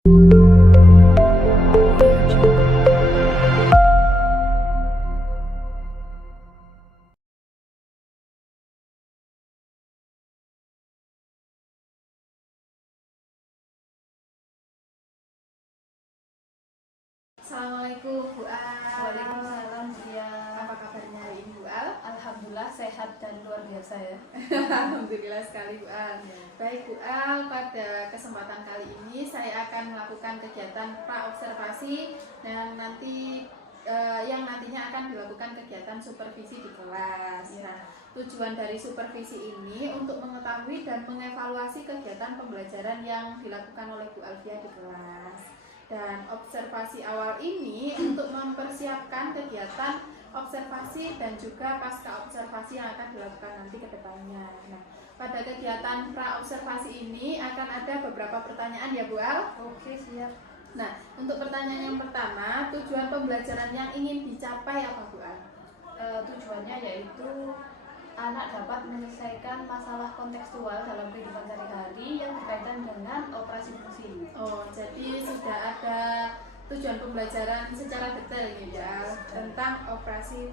Assalamualaikum Bu Al. Waalaikumsalam Buya. Apa kabarnya hari ini Bu Al? Alhamdulillah sehat dan luar biasa ya. Alhamdulillah sekali Bu Al. Baik Bu Al, pada kesempatan kali ini saya akan melakukan kegiatan praobservasi dan yang nantinya akan dilakukan kegiatan supervisi di kelas. Nah, tujuan dari supervisi ini untuk mengetahui dan mengevaluasi kegiatan pembelajaran yang dilakukan oleh Bu Alfia di kelas. Dan observasi awal ini untuk mempersiapkan kegiatan observasi dan juga pasca observasi yang akan dilakukan nanti ke depannya. Nah, pada kegiatan pra-observasi ini akan ada beberapa pertanyaan ya Bu Al. Oke, siap. Nah, untuk pertanyaan yang pertama, tujuan pembelajaran yang ingin dicapai apa Bu Al? Tujuannya yaitu anak dapat menyelesaikan masalah kontekstual dalam kehidupan sehari-hari yang berkaitan dengan operasi fungsi. Oh, jadi sudah ada tujuan pembelajaran secara detail gitu ya tentang operasi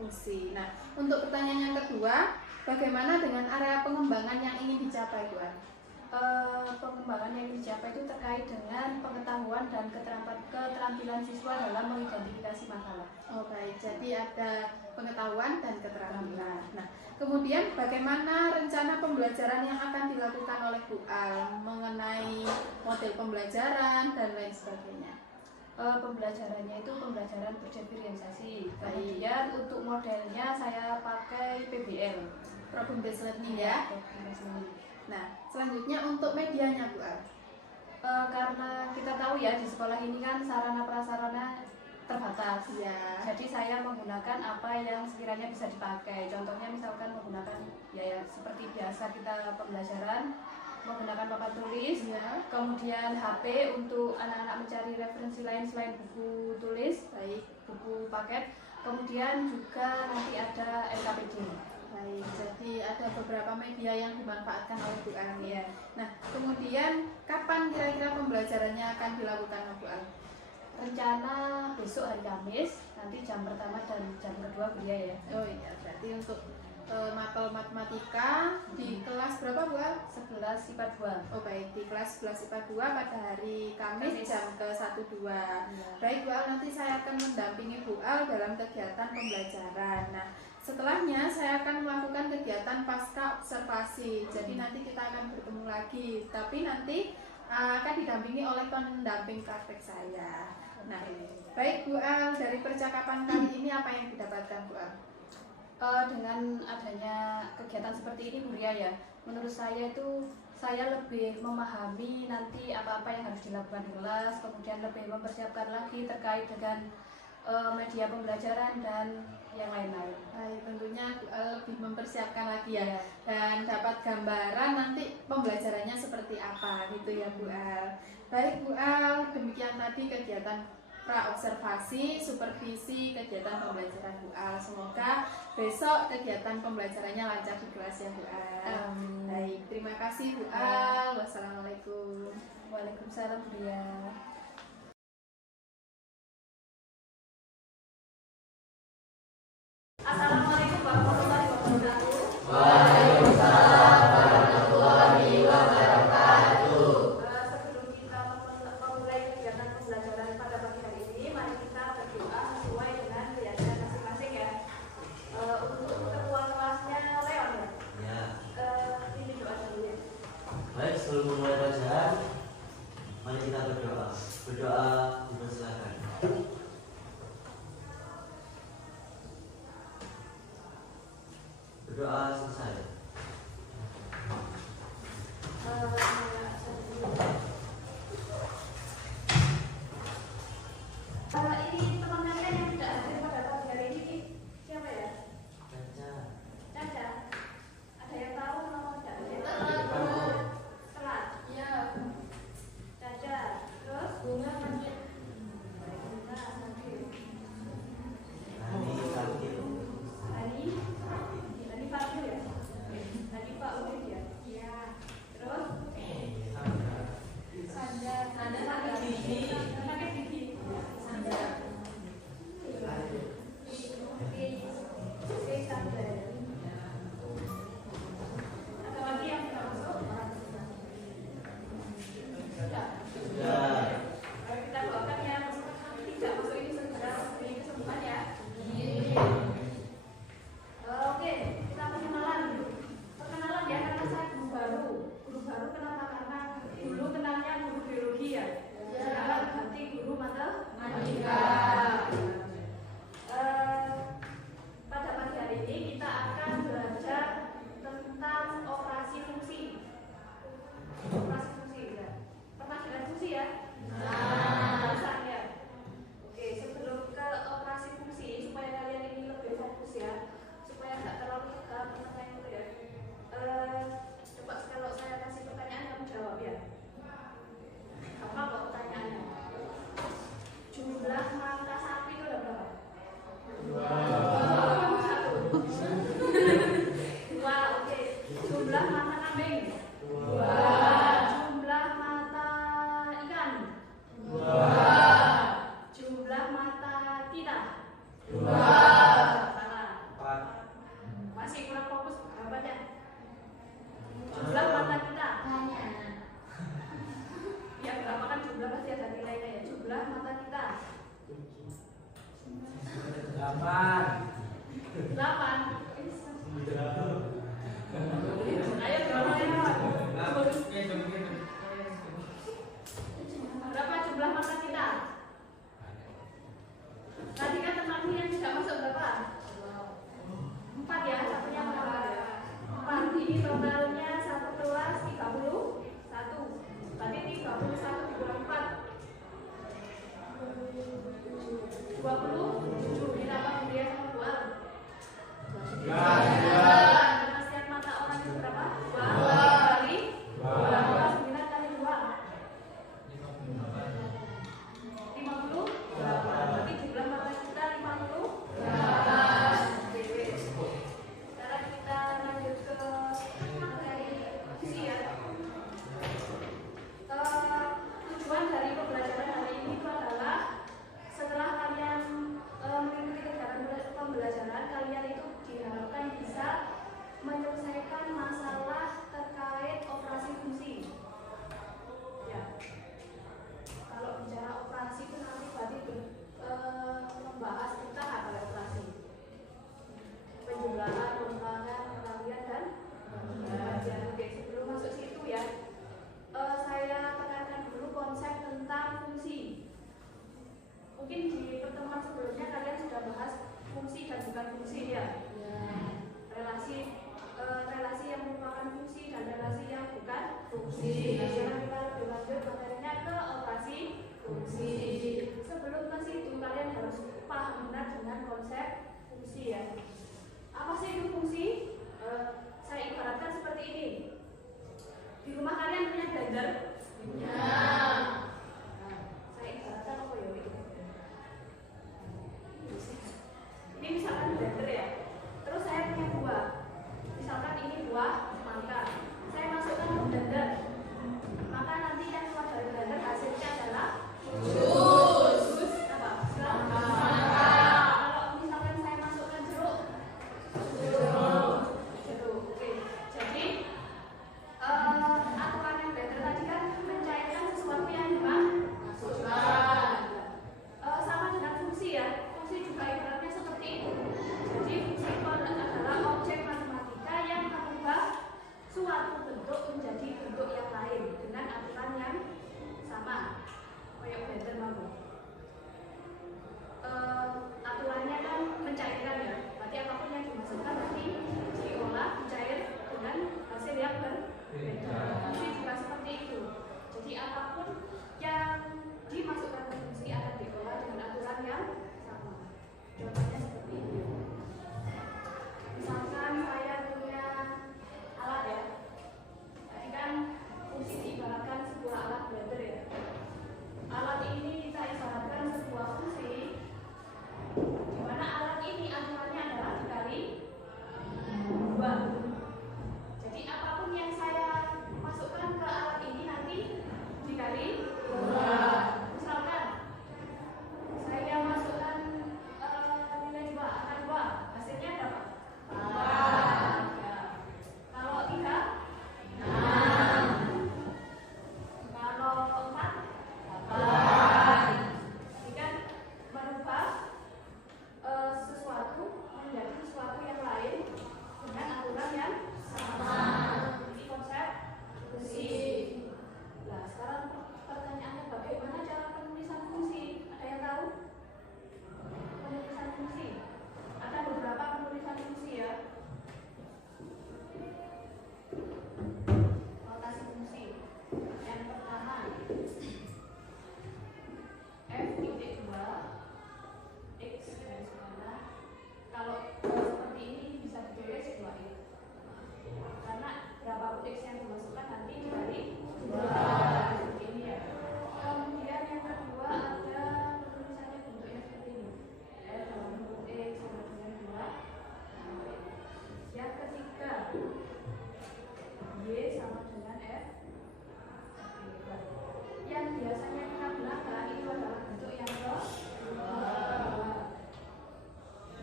fungsi. Nah, untuk pertanyaan yang kedua, bagaimana dengan area pengembangan yang ingin dicapai Bu An? Pengembangan yang dicapai itu terkait dengan pengetahuan dan keterampilan siswa dalam mengidentifikasi masalah. Oh baik, jadi ada pengetahuan dan keterampilan. Nah, kemudian bagaimana rencana pembelajaran yang akan dilakukan oleh Bu Al mengenai model pembelajaran dan lain sebagainya? Pembelajarannya itu pembelajaran berdifferensiasi. Kemudian untuk modelnya saya pakai PBL, Problem Based Learning ya. Nah, selanjutnya untuk medianya Bu Al. Karena kita tahu ya di sekolah ini kan sarana prasarana terbatas ya. Jadi saya menggunakan apa yang sekiranya bisa dipakai. Contohnya misalkan menggunakan ya seperti biasa kita pembelajaran menggunakan papan tulis ya. Kemudian HP untuk anak-anak mencari referensi lain selain buku tulis, baik buku paket. Kemudian juga nanti ada LKPD. Baik, jadi ada beberapa media yang dimanfaatkan oleh Bu Al. Ya. Nah, kemudian kapan kira-kira pembelajarannya akan dilakukan Bu Al? Rencana besok hari Kamis, nanti jam pertama dan jam kedua Buya ya. Oh iya, berarti untuk mapel matematika di kelas berapa Bu Al? 11 IPA 2. Oh baik, di kelas 11 IPA 2 pada hari Kamis jam ke-1-2. Baik Bu Al, nanti saya akan mendampingi Bu Al dalam kegiatan pembelajaran. Nah, setelahnya saya akan melakukan kegiatan pasca observasi. Jadi nanti kita akan bertemu lagi, tapi nanti akan didampingi oleh pendamping praktek saya. Nah, baik Bu Al, dari percakapan kali ini apa yang didapatkan Bu Al? Dengan adanya kegiatan seperti ini Bu Ria ya, menurut saya itu saya lebih memahami nanti apa-apa yang harus dilakukan di kelas, kemudian lebih mempersiapkan lagi terkait dengan media pembelajaran dan yang lain-lain. Baik, tentunya lebih mempersiapkan lagi ya, dan dapat gambaran nanti pembelajarannya seperti apa gitu ya Bu Al. Baik Bu Al, demikian tadi kegiatan pra-observasi, supervisi kegiatan pembelajaran Bu Al. Semoga besok kegiatan pembelajarannya lancar di kelas ya Bu Al. Baik, terima kasih Bu Al. Wassalamualaikum. Waalaikumsalam Bu Ria. Assalamualaikum warahmatullahi wabarakatuh. Waalaikumsalam warahmatullahi wabarakatuh. Sebelum kita memulai kegiatan pembelajaran pada pagi hari ini, mari kita berdoa sesuai dengan keyakinan masing-masing ya. Untuk ketua kelasnya Leon ya. Ya. Ini doa dulu ya. Baik, sebelum memulai pelajaran, mari kita berdoa. Berdoa dipersilakan. Berdoa selesai. Ini teman kalian yang tidak hadir pada pagi hari ini siapa ya? Caca. Caca. Ada yang tahu nama Caca? Telat. Ya. Caca. Terus Bunga Majid. Bunga Majid. Nani Fakir. Nani Fakir ya? Nani Pak Udin ya? Iya. Terus? Sandra. Sandra. 27 ditambah Buria sama Bu Al. Ya. Karena setiap mata orang itu berapa? 2 kali 9 kali 2 50. Berarti jumlah mata kita 50. Sekarang kita lanjut ke materi fungsi ya. Tujuan dari pembelajaran hari ini itu adalah setelah kalian mengikuti kegiatan pembelajaran, kalian itu diharapkan bisa menyelesaikan masalah terkait operasi fungsi. Ya. Kalau bicara operasi itu nanti berarti membahas tentang apa operasi? Penjumlahan, pengulangan, pengalian dan pembagian. Oke, sebelum masuk situ ya, saya tekankan dulu konsep tentang fungsi. Mungkin di pertemuan sebelumnya kalian sudah bahas fungsi dan bukan fungsi ya. Relasi yang merupakan fungsi dan relasi yang bukan fungsi. Nah, sekarang kita lebih lanjut materinya ke operasi fungsi. Sebelum ke situ kalian harus paham benar dengan konsep fungsi ya. Apa sih itu fungsi? Saya ibaratkan seperti ini. Di rumah kalian punya blender? Punya. Nah, saya ibaratkan apa ya itu? Ini misalkan blender ya. Terus saya punya buah. Misalkan ini buah mangga. Saya masukkan ke blender. Maka nanti yang keluar dari blender hasilnya adalah jus. Jus apa? Mangga. Kalau misalkan saya masukkan jeruk. Jeruk. Oke. Jadi aturan yang blender tadi kan mencairkan sesuatu yang dimasukkan. Sama dengan fungsi ya. Fungsi juga ibaratnya seperti itu. Jadi fungsi itu adalah objek matematika yang mengubah suatu bentuk menjadi bentuk yang lain dengan aturan yang sama. Kayak blender mau. Aturannya kan mencairkan ya. Berarti apapun yang dimasukkan nanti diolah mencair dengan hasil yang berbeda. Fungsi juga seperti itu. Jadi apapun yang dimasukkan ke fungsi akan diolah dengan aturan yang sama. Contohnya seperti ini. Misalkan saya punya alat ya. Tadi kan fungsi diibaratkan sebuah alat blender ya. Alat ini kita ibaratkan sebuah fungsi di mana alat ini aturannya adalah dikali 2. Jadi apapun yang saya masukkan ke alat ini nanti dikali 2. Misalkan saya masukkan nilai 2 angka 2, hasilnya berapa? 4. Ya. Kalau 3 6. Kalau 4 8. Ini kan merubah sesuatu menjadi sesuatu yang lain dengan aturan yang sama. Ini konsep fungsi. Nah, sekarang pertanyaannya bagaimana cara penulisan fungsi? Ada yang tahu? Penulisan fungsi. Ada beberapa penulisan fungsi ya. Notasi fungsi. Yang pertama f(2) x garis bawah. Kalau seperti ini bisa ditulis 2x. Karena berapapun x yang dimasukkan nanti dikali 2. Seperti ini ya. Kemudian yang kedua ada penulisannya bentuknya seperti ini. F dalam x sama dengan 2. Yang ketiga y sama dengan f. Yang biasanya kita gunakan itu adalah bentuk yang kedua.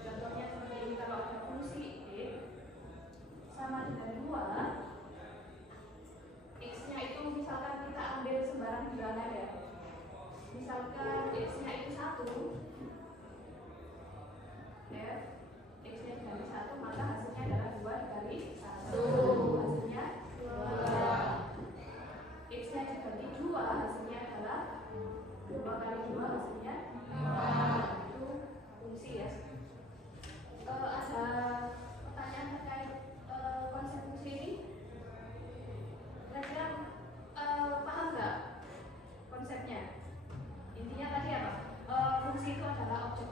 Contohnya seperti ini, kalau ada fungsi x sama dengan 2, x-nya itu misalkan kita ambil sembarang bilangan ya. Misalkan x-nya itu 1, f x-nya dikali 1, maka hasilnya adalah 2 dikali 1. Hasilnya 2. X-nya dibagi 2, hasilnya adalah 2 kali 2, hasilnya 4. Itu fungsi ya. Ada pertanyaan terkait konsep fungsi ini? Kira-kira paham nggak konsepnya? Intinya tadi apa? Fungsi itu adalah objek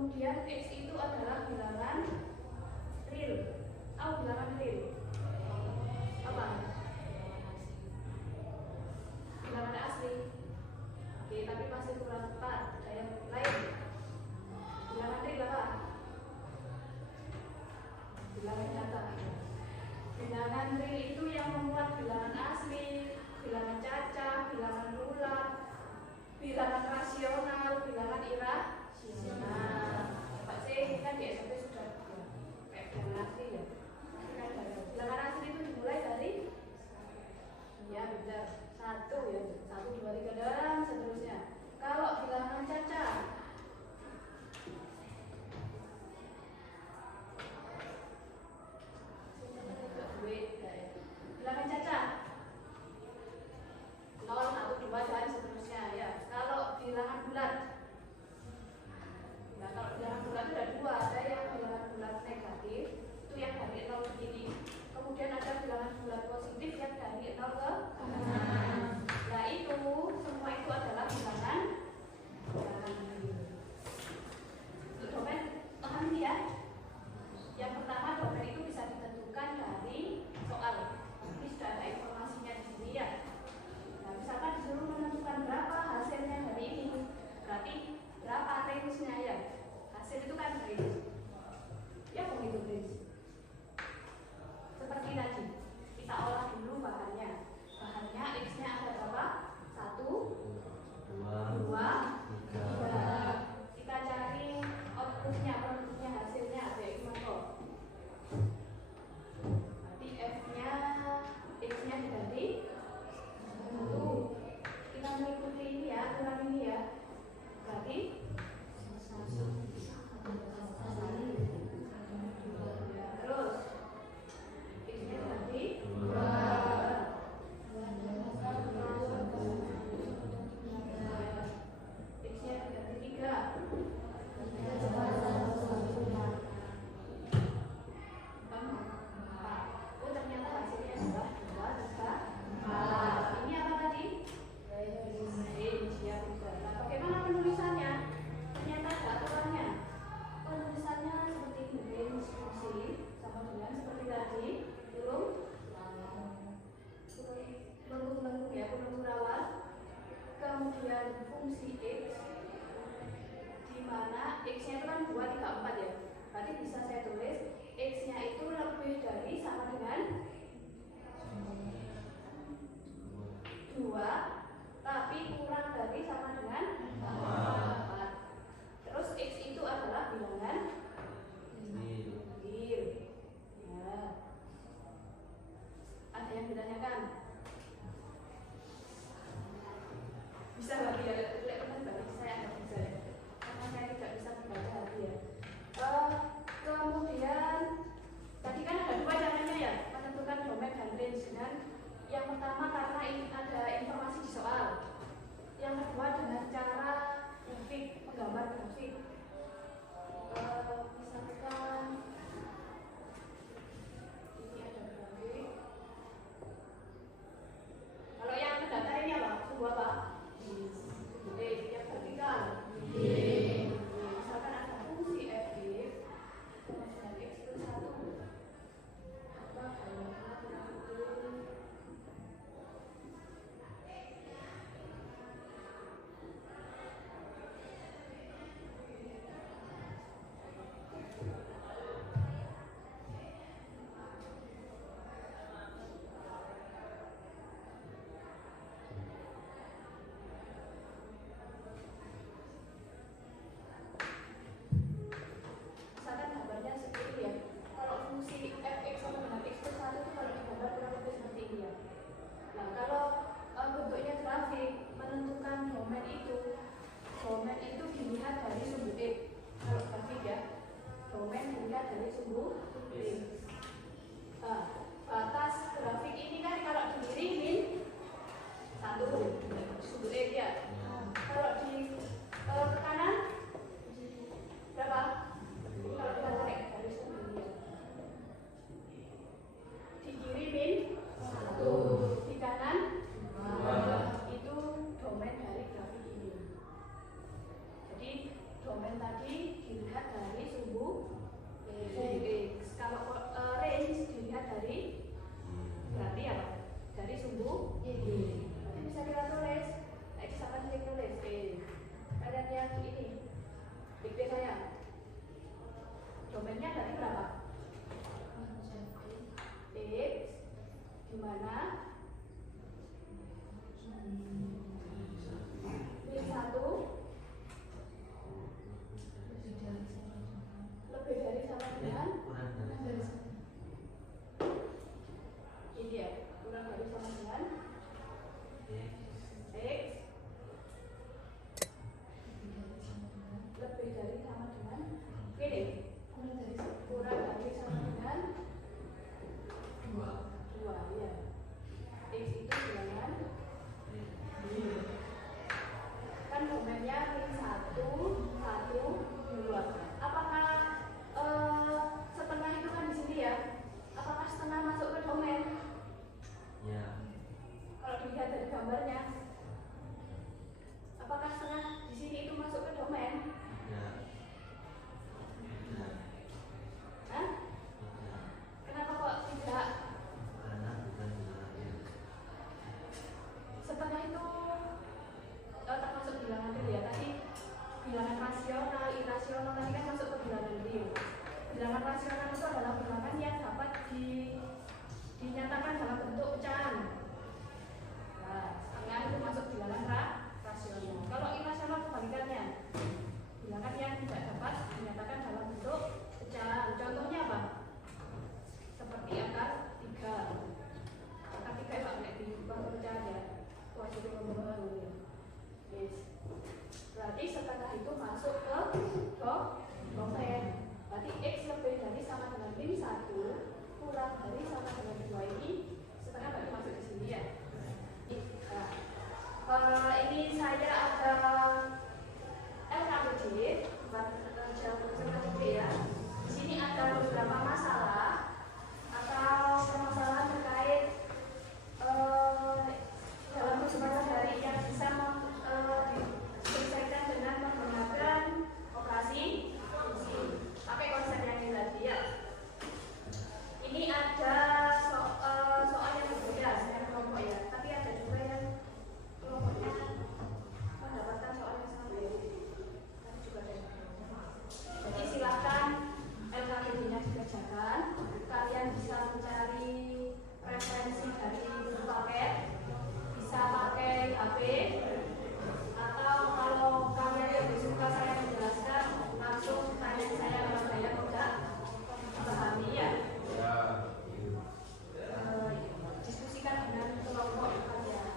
Kemudian X itu adalah bilangan real. Tahu bilangan real? Apa? Bilangan asli. Oke, tapi masih kurang tepat. Ada yang lain? Bilangan real apa? Bilangan nyata. Bilangan real itu yang memuat bilangan asli, bilangan cacah, bilangan bulat, bilangan rasional, bilangan irasional. Pak C kan di SMP sudah kayak bilangan asli ya. Bilangan asli itu dimulai dari ya benar 1 ya 1, 2, 3 dan seterusnya. Kalau bilangan cacah bilangan cacah 0, 1, 2 dan seterusnya ya. Kalau bilangan bulat, nah kalau bilangan bulat itu ada dua, ada yang bilangan bulat negatif itu yang dari 0 ke kiri, kemudian ada bilangan bulat positif yang dari 0 ke kanan. Nah itu semua itu adalah bilangan untuk domain. Paham ini ya? Yang pertama, domain itu bisa ditentukan dari soal. Ini sudah ada informasinya di sini ya. Nah, misalkan disuruh menentukan berapa hasilnya hari ini, berarti berapa range-nya ya. Hasil itu kan range. Ya, begitu range. Seperti tadi, kita olah dulu bahannya. Bahannya X-nya ada berapa? 1, 2, 3. Kita cari outputnya, produknya, hasilnya ada X-nya. Berarti F-nya, X-nya diganti 1. Kita mengikuti ini ya, aturan ini ya. Berarti terus X-nya diganti 2. X-nya diganti 3. Oh ternyata hasilnya adalah 2, 3, 4. Ini apa tadi? Range ya betul. Nah bagaimana penulisannya? Ternyata ada aturannya. Penulisannya seperti ini, range fungsi sama dengan seperti tadi kurung lengkung ya, kurung rawat. Kemudian fungsi X di mana X-nya itu kan 2, 3, 4 ya. Berarti bisa saya tulis X-nya itu lebih dari sama dengan 2, tapi kurang dari sama dengan 4. Terus X itu adalah bilangan real. Ya. Ada yang ditanyakan? Bisa bagi ya, teman bagi saya nggak bisa ya, karena saya tidak bisa membaca hati ya. Kemudian tadi kan ada dua caranya ya menentukan domain dan range dengan yang pertama karena ini ada informasi di soal, yang kedua dengan cara grafik, menggambar grafik. Misalkan ini ada grafik. Kalau yang mendaftar ini apa? Sumbu apa? Yang vertikal. Misalkan ada fungsi f kemudian x itu 1. Apa kalau misalkan gambarnya seperti ini ya. Kalau fungsi fx sama dengan x plus 1 itu kalau digambar kurang lebih seperti ini ya. Nah kalau bentuknya grafik menentukan domain itu dilihat dari sumbu x. Kalau grafik ya, domain dilihat dari sumbu x. Nah, batas grafik ini kan kalau dikirimin 1 sumbu x ya. Kalau di ke kanan berapa? Kalau kita tarik dari sumbu ini dikirimin 1, di kanan 2. Itu domain dari grafik ini. Jadi domain tadi dilihat dari sumbu X. Kalau range dilihat dari berarti apa? Dari sumbu Y. Berarti bisa kita tulis X sama sini tulis kalian yang ini dikte saya domainnya dari berapa? X dimana min 1 lebih dari sama dengan kurang dari ini ya, kurang dari sama dengan X lebih dari sama dengan ini kurang dari sama dengan 2 ya. X itu bilangan kan domainnya min 1, 2. Apakah setengah itu kan di sini ya? Apakah setengah masuk ke domain? ya. Kalau dilihat dari gambarnya, apakah setengah di sini itu masuk ke domain? Ya. Ya. Hah? Ya. Kenapa kok tidak? Karena bukan bilangan real. Setengah itu termasuk bilangan real ya. Tadi bilangan rasional, irasional tadi kan masuk ke bilangan real. Bilangan rasional itu adalah bilangan yang dapat dinyatakan dalam bentuk pecahan. Nah, setengah itu masuk bilangan rasional. Kalau irasional kebalikannya, bilangan yang tidak dapat dinyatakan dalam bentuk pecahan. Contohnya apa? Seperti akar 3. Akar 3 ya Pak, nek diubah ke pecahan ya. Wajib ngomong dulu ya. Yes. Berarti setengah itu masuk ke domain. Berarti X lebih dari sama dengan min 1 kurang dari sama dengan 2 ini setengah berarti masuk di sini ya. Nah, ini saya ada LKPD buat LKPD ya. Di sini ada beberapa masalah atau permasalahan terkait dalam percepatan dari yang bisa diselesaikan dengan menggunakan operasi fungsi. Pakai konsep yang ini tadi ya. Ini ada soal yang berbeda dengan kelompok ya, tapi ada juga yang kelompoknya mendapatkan soal yang sama ya. Tapi juga ada. Jadi silakan LKPD-nya dikerjakan. Kalian bisa mencari referensi dari buku paket, bisa pakai HP, atau kalau kalian lebih suka saya menjelaskan langsung tanya saya kalau saya tidak pahami ya. Diskusikan dengan kelompok kalian.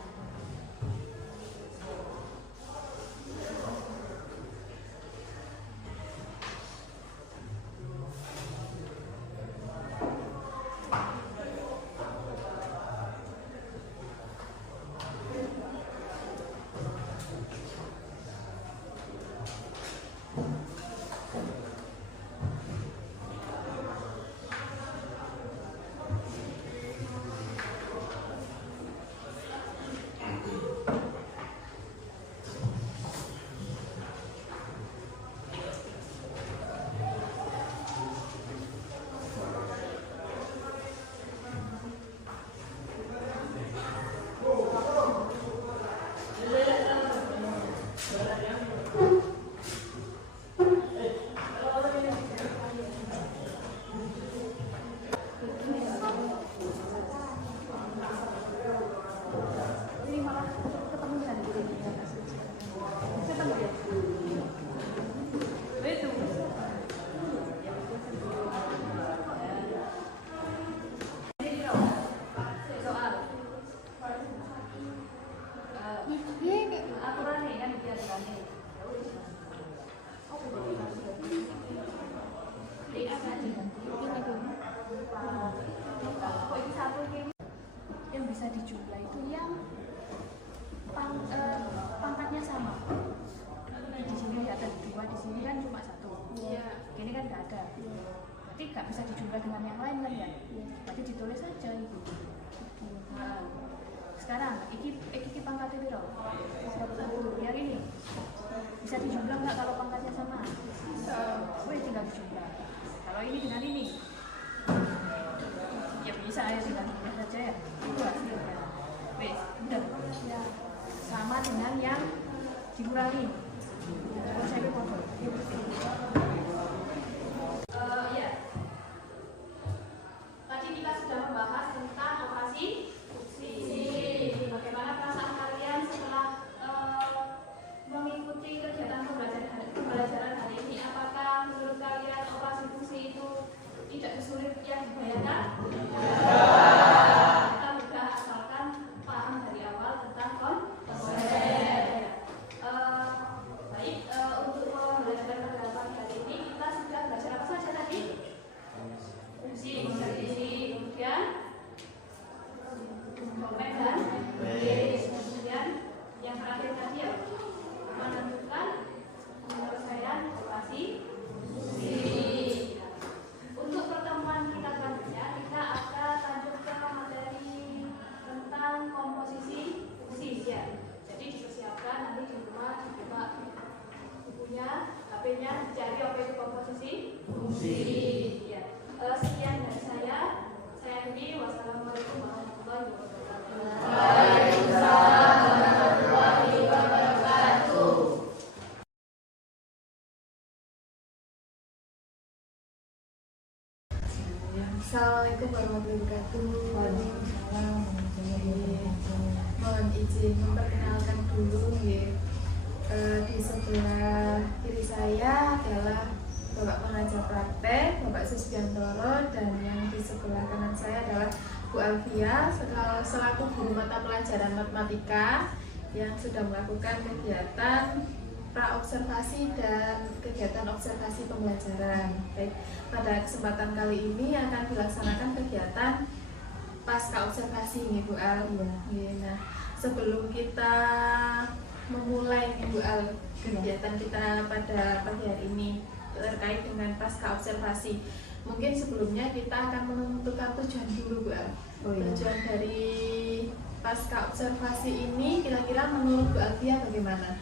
Yang bisa dijumlah itu yang pangkatnya sama. Di sini ada 2, di sini kan cuma 1. Iya. Ini kan nggak ada. Berarti nggak bisa dijumlah dengan yang lain kan ya? Berarti ditulis saja itu. Nah, sekarang iki pangkatnya piro? 1. Yang ini bisa dijumlah nggak kalau pangkatnya sama? Bisa. ini dengan ini. Ya bisa ya dengan ini saja ya. Itu hasilnya. Wes, udah. Ya. Sama dengan yang dikurangi. Kalau saya foto. Ya. Tadi kita sudah membahas tentang operasi fungsi. Bagaimana perasaan kalian setelah mengikuti kegiatan pembelajaran hari ini? Apakah menurut kalian operasi fungsi itu tidak sesulit yang dibayangkan? Kita sudah asalkan paham dari awal tentang konsep. Baik, untuk pembelajaran pada pagi hari ini kita sudah belajar apa saja tadi? Fungsi, kemudian domain dan base. Kemudian yang terakhir tadi ya, menentukan penyelesaian operasi fungsi. Untuk pertemuan kita selanjutnya kita akan lanjut ke materi tentang komposisi fungsi ya. Jadi dipersiapkan nanti di rumah dibuka bukunya, HP-nya, dicari apa itu komposisi fungsi. Ya. Sekian dari saya. Saya akhiri. Wassalamualaikum warahmatullahi wabarakatuh. Waalaikumsalam warahmatullahi wabarakatuh. Assalamualaikum warahmatullahi wabarakatuh. Waalaikumsalam warahmatullahi wabarakatuh. Mohon izin memperkenalkan dulu ya. Di sebelah kiri saya adalah Bapak pengajar praktek, Bapak Susbiantoro, dan yang di sebelah kanan saya adalah Bu Alfia selaku guru mata pelajaran matematika yang sudah melakukan kegiatan praobservasi dan kegiatan observasi pembelajaran. Baik, pada kesempatan kali ini akan dilaksanakan kegiatan pasca observasi nih Bu Al. Nah, sebelum kita memulai nih Bu Al kegiatan kita pada pagi hari ini terkait dengan pasca observasi, mungkin sebelumnya kita akan menentukan tujuan dulu Bu Al. Tujuan dari pasca observasi ini kira-kira menurut Bu Alfia bagaimana?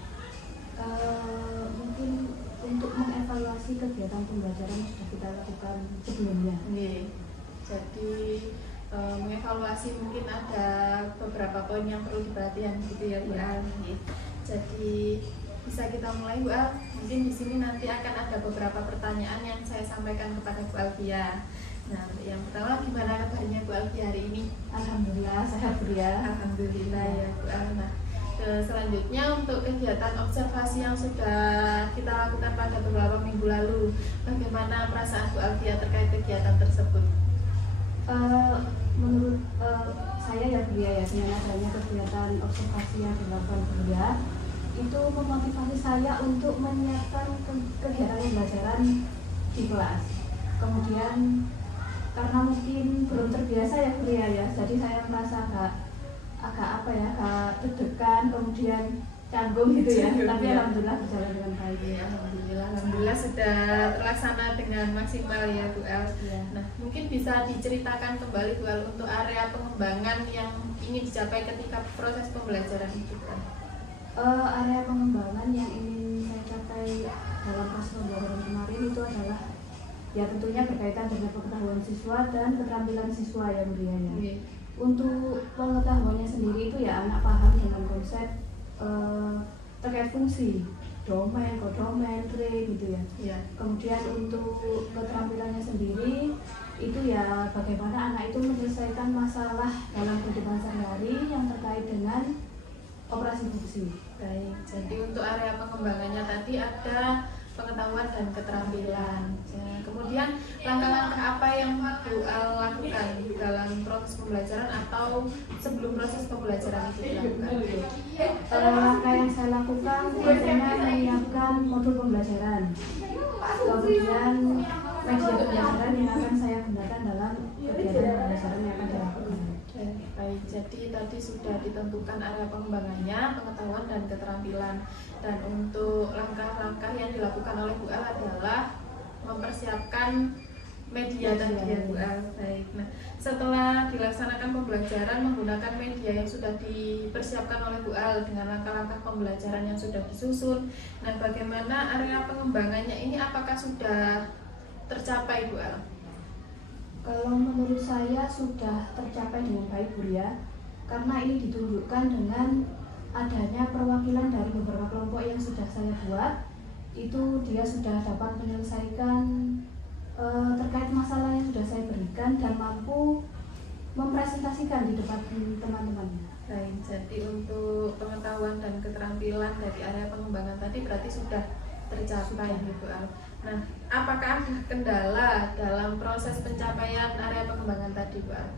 Mungkin untuk mengevaluasi kegiatan pembelajaran yang sudah kita lakukan sebelumnya. Jadi mengevaluasi mungkin ada beberapa poin yang perlu diperhatikan gitu ya Bu Al. Jadi bisa kita mulai Bu Al. Mungkin di sini nanti akan ada beberapa pertanyaan yang saya sampaikan kepada Bu Alfia. Nah, yang pertama, gimana kabarnya Bu Alfia hari ini? Alhamdulillah sehat Bu ya. Alhamdulillah ya Bu Al. Nah, selanjutnya untuk kegiatan observasi yang sudah kita lakukan pada beberapa minggu lalu, bagaimana perasaan Bu Alfia terkait kegiatan tersebut? Menurut saya ya Bu ya, dengan adanya kegiatan observasi yang dilakukan Bu ya, itu memotivasi saya untuk menyiapkan kegiatan pembelajaran di kelas. Kemudian karena mungkin belum terbiasa ya Bu ya, jadi saya merasa agak deg-degan, kemudian canggung gitu ya. Tapi alhamdulillah berjalan dengan baik. Ya, alhamdulillah sudah terlaksana dengan maksimal ya Bu El. Nah, mungkin bisa diceritakan kembali Bu El untuk area pengembangan yang ingin dicapai ketika proses pembelajaran itu kan? Area pengembangan yang ingin saya capai dalam proses pembelajaran kemarin itu adalah ya tentunya berkaitan dengan pengetahuan siswa dan keterampilan siswa ya Bu ya. Untuk pengetahuannya sendiri itu ya anak paham dengan konsep terkait fungsi domain, kodomain, range gitu ya. Kemudian untuk keterampilannya sendiri itu ya bagaimana anak itu menyelesaikan masalah dalam kehidupan sehari-hari yang terkait dengan operasi fungsi. Baik, jadi untuk area pengembangannya tadi ada pengetahuan dan keterampilan. Kemudian langkah-langkah apa yang Bu Al lakukan dalam proses pembelajaran atau sebelum proses pembelajaran itu dilakukan? Langkah yang saya lakukan pertama menyiapkan modul pembelajaran, kemudian media pembelajaran yang akan saya gunakan dalam kegiatan pembelajaran yang akan dilakukan. Baik, jadi tadi sudah ditentukan area pengembangannya, pengetahuan dan keterampilan. Dan untuk langkah-langkah yang dilakukan oleh Bu Al adalah mempersiapkan media tadi ya Bu Al. Baik. Nah, setelah dilaksanakan pembelajaran menggunakan media yang sudah dipersiapkan oleh Bu Al dengan langkah-langkah pembelajaran yang sudah disusun. Nah, bagaimana area pengembangannya ini apakah sudah tercapai Bu Al? Kalau menurut saya sudah tercapai dengan baik Bu Ria, karena ini ditunjukkan dengan adanya perwakilan dari beberapa kelompok yang sudah saya buat. Itu dia sudah dapat menyelesaikan terkait masalah yang sudah saya berikan dan mampu mempresentasikan di depan teman-temannya. Baik, jadi untuk pengetahuan dan keterampilan dari area pengembangan tadi berarti sudah tercapai Bu Al. Nah, apakah ada kendala dalam proses pencapaian area pengembangan tadi Bu Al?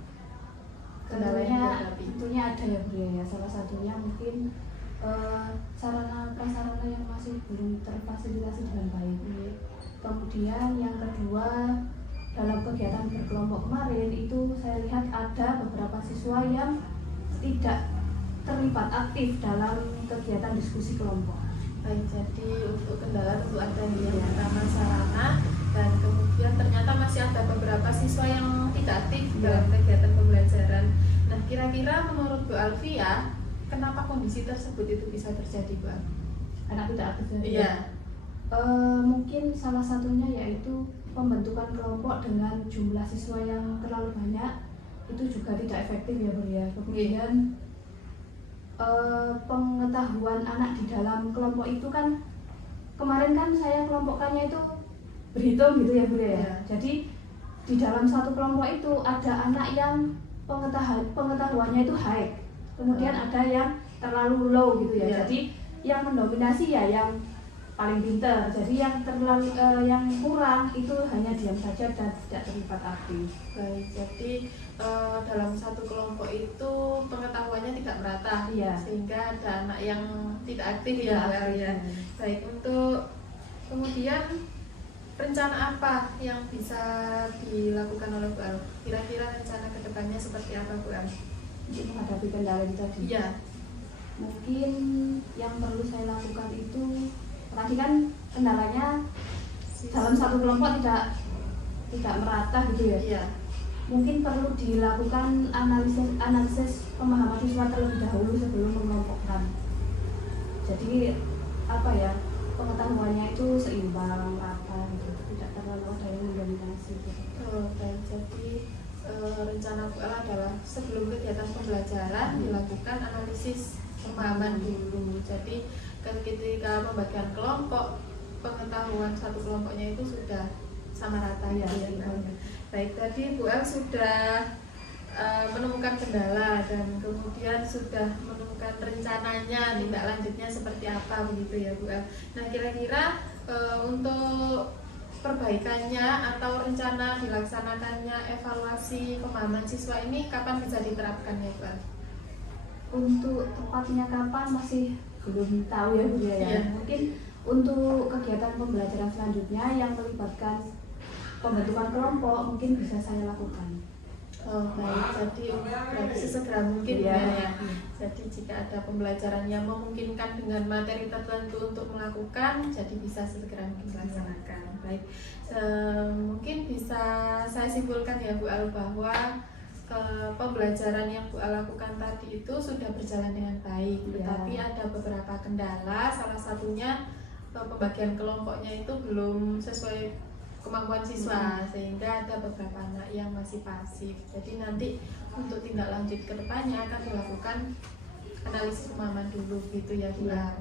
Kendala yang dihadapi? Tentunya ada ya Bu ya. Salah satunya mungkin sarana prasarana yang masih belum terfasilitasi dengan baik. Kemudian yang kedua, dalam kegiatan berkelompok kemarin itu saya lihat ada beberapa siswa yang tidak terlibat aktif dalam kegiatan diskusi kelompok. Baik, jadi untuk kendala tentu ada yang pertama sarana, dan kemudian ternyata masih ada beberapa siswa yang tidak aktif dalam kegiatan pembelajaran. Nah, kira-kira menurut Bu Alfia, kenapa kondisi tersebut itu bisa terjadi, Bu? Anak tidak aktif. Iya. Mungkin salah satunya yaitu pembentukan kelompok dengan jumlah siswa yang terlalu banyak itu juga tidak efektif ya Bu ya. Kemudian pengetahuan anak di dalam kelompok itu kan kemarin kan saya kelompokkannya itu berhitung gitu ya Bu ya. Jadi di dalam satu kelompok itu ada anak yang pengetahuannya itu high, kemudian ada yang terlalu low gitu ya. Jadi yang mendominasi ya yang paling pintar, jadi yang terlalu yang kurang itu hanya diam saja dan tidak terlibat aktif. Baik, jadi dalam satu kelompok itu pengetahuannya tidak merata, sehingga ada anak yang tidak aktif ya. Baik, untuk kemudian rencana apa yang bisa dilakukan oleh Bu Al? Kira-kira rencana kedepannya seperti apa Bu Al? Untuk menghadapi kendala itu tadi. Iya. Mungkin yang perlu saya lakukan itu tadi kan kendalanya dalam satu kelompok tidak merata gitu ya. Iya. Mungkin perlu dilakukan analisis pemahaman siswa terlebih dahulu sebelum mengelompokkan. Jadi apa ya, pengetahuannya itu seimbang, rata gitu, tidak terlalu ada yang mendominasi gitu. Baik, jadi rencana Bu Al adalah sebelum kegiatan pembelajaran dilakukan analisis pemahaman dulu. Jadi ketika pembagian kelompok, pengetahuan satu kelompoknya itu sudah sama rata ya. Baik, tadi Bu Al sudah menemukan kendala dan kemudian sudah menemukan rencananya, tindak lanjutnya seperti apa begitu ya Bu Al. Nah, kira-kira untuk perbaikannya atau rencana dilaksanakannya evaluasi pemahaman siswa ini kapan bisa diterapkan ya Bu Al? Untuk tepatnya kapan masih belum tahu ya Bu ya. Mungkin untuk kegiatan pembelajaran selanjutnya yang melibatkan pembentukan kelompok mungkin bisa saya lakukan. Baik, jadi berarti sesegera mungkin ya. Jadi jika ada pembelajaran yang memungkinkan dengan materi tertentu untuk melakukan, jadi bisa sesegera mungkin dilaksanakan. Baik, mungkin bisa saya simpulkan ya Bu Al bahwa pembelajaran yang Bu Al lakukan tadi itu sudah berjalan dengan baik, tetapi ada beberapa kendala. Salah satunya pembagian kelompoknya itu belum sesuai kemampuan siswa, sehingga ada beberapa anak yang masih pasif. Jadi nanti untuk tindak lanjut ke depannya akan dilakukan analisis pemahaman dulu gitu ya Bu Al.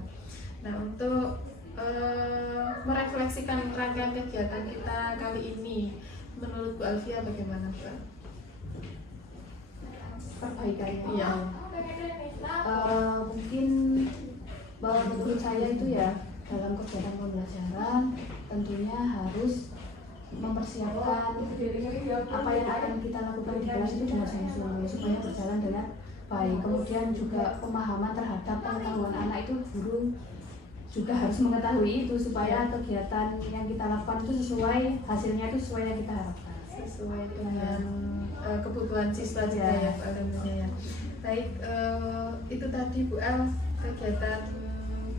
Nah, untuk merefleksikan rangkaian kegiatan kita kali ini, menurut Bu Alfia bagaimana Bu Al? Perbaikannya. Iya. Mungkin bahwa menurut saya itu ya dalam kegiatan pembelajaran tentunya harus mempersiapkan apa yang akan kita lakukan di kelas itu dengan sungguh-sungguh supaya berjalan dengan baik. Kemudian juga pemahaman terhadap pengetahuan anak itu guru juga harus mengetahui itu supaya kegiatan yang kita lakukan itu sesuai, hasilnya itu sesuai yang kita harapkan, sesuai dengan kebutuhan siswa juga ya Bu Al tentunya ya. Baik, itu tadi Bu Al kegiatan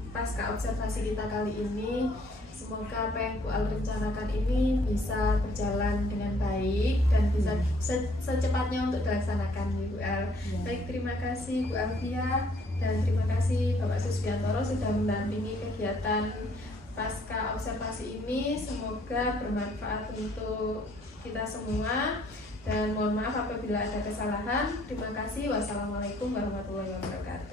pasca observasi kita kali ini. Semoga apa yang Bu Al rencanakan ini bisa berjalan dengan baik dan bisa secepatnya untuk dilaksanakan ya Bu Al. Baik, terima kasih Bu Alfia dan terima kasih Bapak Susbiantoro sudah mendampingi kegiatan pasca observasi ini semoga bermanfaat untuk kita semua, dan mohon maaf apabila ada kesalahan. Terima kasih. Wassalamualaikum warahmatullahi wabarakatuh.